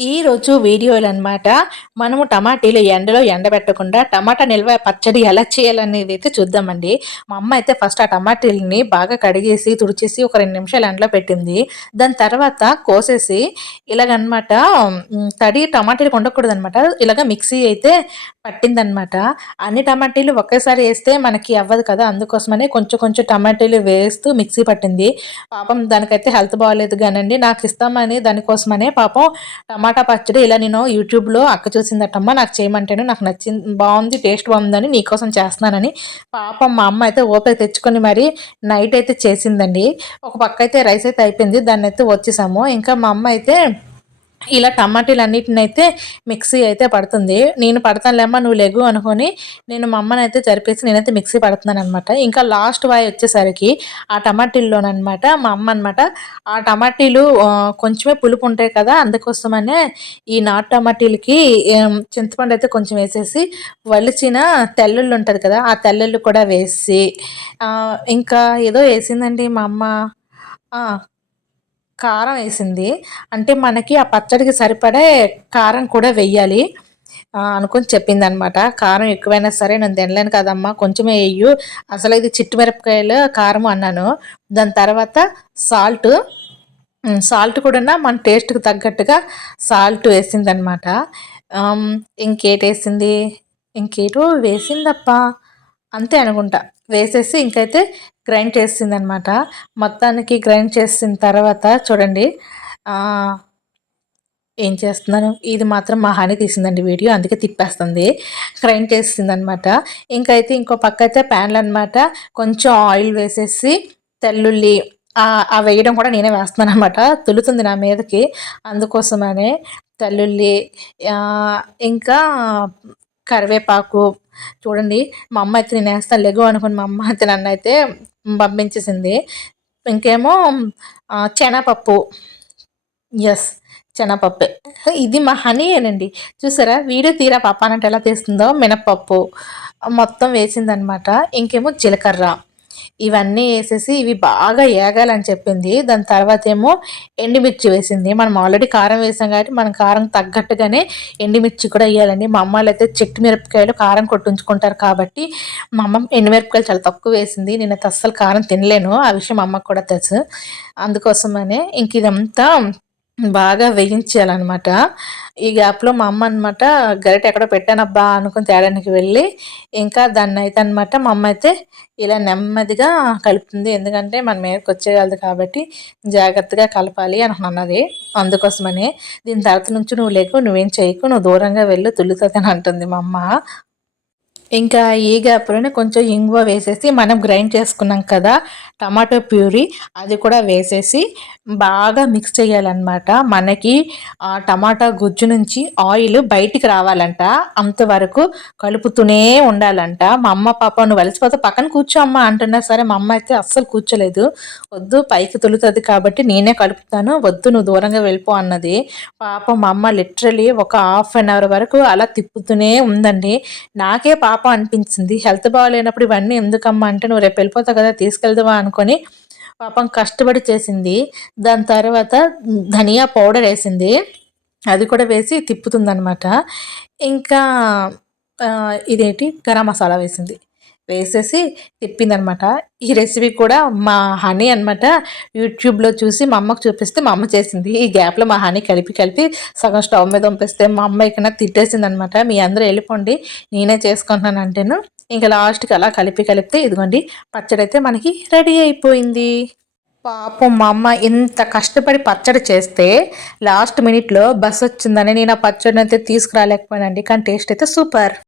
ఈరోజు వీడియోలో అనమాట మనము టమాటీలు ఎండలో ఎండబెట్టకుండా టమాటా నిల్వ పచ్చడి ఎలా చేయాలనేది అయితే చూద్దామండి. మా అమ్మ అయితే ఫస్ట్ ఆ టమాటీలని బాగా కడిగేసి తుడిచేసి ఒక 2 నిమిషాలు ఎండలో పెట్టింది. దాని తర్వాత కోసేసి ఇలాగనమాట తడి టమాటీలు ఉండకూడదనమాట. ఇలాగ మిక్సీ అయితే పట్టిందనమాట. అన్ని టమాటీలు ఒకేసారి ఏస్తే మనకి అవ్వదు కదా! అందుకోసమని కొంచెం కొంచెం టమాటీలు వేస్తూ మిక్సీ పట్టింది. పాపం దానికైతే హెల్త్ బాలేదు గానండి నాకిస్తామని దానికోసమనే పాపం టమాటా పచ్చడి ఇలా నేను యూట్యూబ్‌లో అక్క చూసిందటమ్మ నాకు చేయమంటేను నాకు నచ్చింది బావుంది. టేస్ట్ బావుందని నీకోసం చేస్తున్నానని పాపం మా అమ్మ అయితే ఓపిక తెచ్చుకొని మరి నైట్ అయితే చేసిందండి. ఒక పక్క అయితే రైస్ అయితే అయిపోయింది. దాన్నైతే వచ్చేసాము. ఇంకా మా అమ్మ అయితే ఇలా టమాటీలన్నిటినైతే మిక్సీ అయితే పడుతుంది. నేను పడతానులేమ్మా నువ్వు లెగు అనుకోని నేను మా అమ్మనైతే జరిపేసి నేనైతే మిక్సీ పడుతున్నాననమాట. ఇంకా లాస్ట్ వాయి వచ్చేసరికి ఆ టమాటీల్లోననమాట మా అమ్మ అనమాట ఆ టమాటీలు కొంచెమే పులుపు ఉంటాయి కదా! అందుకోసమనే ఈ నాటు టమాటీలకి చింతపండయితే కొంచెం వేసేసి వలిచిన తెల్లుల్లి ఉంటది కదా! ఆ తెల్లుల్లి కూడా వేసి ఇంకా ఏదో ఏసిందండి మా అమ్మ. ఆ! కారం ఏసింది. అంటే మనకి ఆ పచ్చడికి సరిపడే కారం కూడా వెయ్యాలి అనుకోని చెప్పిందనమాట. కారం ఎక్కువైనా సరే నేను తినలేను కదమ్మా! కొంచెమే ఎయ్యు. అసలు ఇది చిట్టి మిరపకాయలు కారము అన్నాను. దాని తర్వాత సాల్టు సాల్ట్ కూడానా మన టేస్ట్‌కి తగ్గట్టుగా సాల్ట్ వేసిందనమాట. ఆహ్, ఇంకేటేసింది? ఇంకేటో వేసిందబ్బా! అంతే అనుకుంటా. వేసేసి ఇంకైతే గ్రైండ్ చేసేసిందనమాట. మొత్తానికి గ్రైండ్ చేసిన తర్వాత చూడండి ఆహ్, ఏం చేస్తున్నాను, ఇది మాత్రం మా హనీ తీసిందండి వీడియో. అందుకే తిప్పేస్తుంది. గ్రైండ్ చేసేసిందనమాట. ఇంకైతే ఇంకో పక్కయితే ప్యాన్‌లో అనమాట కొంచెం ఆయిల్ వేసేసి తెల్లుల్లి ఆ వేయడం కూడా నేనే వేస్తున్నాననమాట. తులుతుంది నా మీదకి. అందుకోసమనే తెల్లుల్లి ఆహ్, ఇంకా కరివేపాకు చూడండి మా అమ్మ అయితే నేనేస్తాను లెగు అనుకుని మా అమ్మ అయితే నన్నైతే పంపించేసింది. ఇంకేమో శనగపప్పు. యెస్. శనగపప్పే. ఇది మా హనీయేనండి. చూసారా వీడియో తీరా పాపా అనంటే ఎలా తీస్తుందో మినపప్పు మొత్తం వేసిందనమాట. ఇంకేమో జీలకర్ర. ఇవన్నీ ఏసేసి ఇవి బాగా ఏగాలని చెప్పింది. దాని తర్వాతేమో ఎండుమిర్చి వేసింది. మనం ఆల్రెడీ కారం వేసాం కాబట్టి మనం కారం తగ్గట్టుగానే ఎండుమిర్చి కూడా ఎయ్యాలండి. మా అమ్మోళ్ళైతే చెట్టు మిరపకాయలు కారం కొట్టించుకుంటారు కాబట్టి మా అమ్మ ఎండుమిరపకాయలు చాలా తక్కువ వేసింది. నేనైతే అస్సలు కారం తినలేను. ఆ విషయం మా అమ్మకి కూడా తెలుసు. అందుకోసమనే ఇంక ఇదంతా బాగా వేగించేయాలనమాట. ఈ గ్యాప్‌లో మా అమ్మ అనమాట గరిటె ఎక్కడో పెట్టానబ్బా అనుకుని తేడానికి వెళ్ళి, ఇంకా దాన్నయితే అనమాట మా అమ్మ అయితే ఇలా నెమ్మదిగా కలుపుతుంది. ఎందుకంటే మన మీదకొచ్చేయగలదు కాబట్టి జాగ్రత్తగా కలపాలి అని అన్నది. అందుకోసమనే. దీని తర్వాత నుంచి నువ్వు లెగు, నువ్వేం చేయకు, నువ్వు దూరంగా వెళ్ళు తుల్లుతదని అంటుంది మా అమ్మ. ఇంకా ఈ గ్యాప్‌లోనే కొంచెం ఇంగువ వేసేసి మనం గ్రైండ్ చేసుకున్నాం కదా! టమాటో ప్యూరీ అది కూడా వేసేసి బాగా మిక్స్ చేయాలనమాట. మనకి ఆ టమాటా గుజ్జు నుంచి ఆయిల్ బయటికి రావాలంట. అంతవరకు కలుపుతూనే ఉండాలంట. మా అమ్మ పాపం "నువ్వు అలసిపోతే పక్కన కూర్చో అమ్మ" అంటున్నా సరే మా అమ్మ అయితే అస్సలు కూర్చోలేదు. "వద్దు పైకి తొలుతది కాబట్టి నేనే కలుపుతాను. వద్దు నువ్వు దూరంగా వెళ్ళిపో" అన్నది. పాపం మా అమ్మ లిటరల్లీ ఒక హాఫ్ అన్ అవర్ వరకు అలా తిప్పుతూనే ఉందండి. నాకే పాపం అనిపించింది. హెల్త్ బాలేనప్పుడు ఇవన్నీ ఎందుకమ్మా అంటే, "నువ్వు రేపు వెళ్ళిపోతావు కదా! తీసుకెళ్దువా" అనుకోని పాపం కష్టపడి చేసింది. దాని తర్వాత ధనియా పౌడరేసింది. అది కూడా వేసి తిప్పుతుందనమాట. ఇంకా ఇదేంటి గరం మసాలా వేసింది. వేసేసి తిప్పిందనమాట. ఈ రెసిపీ కూడా మా హనీ అనమాట యూట్యూబ్‌లో చూసి మా అమ్మకి చూపిస్తే మా అమ్మ చేసింది. ఈ గ్యాప్‌లో మా హనీ కలిపి కలిపి సగం స్టవ్ మీద వంపేస్తే మా అమ్మ ఇక తిట్టేసిందనమాట. "మీ అందరూ ఎళ్ళిపోండి. నేనే చేసుకుంటున్నాను" అంటేను. ఇంక లాస్ట్‌కి అలా కలిపితే ఇదిగోండి పచ్చడైతే మనకి రెడీ అయిపోయింది. పాపం మా అమ్మ ఇంత కష్టపడి పచ్చడి చేస్తే లాస్ట్ మినిట్‌లో బస్సొచ్చిందని నేను ఆ పచ్చడినైతే తీసుకురాలేకపోయానండి. కానీ టేస్ట్ అయితే సూపర్.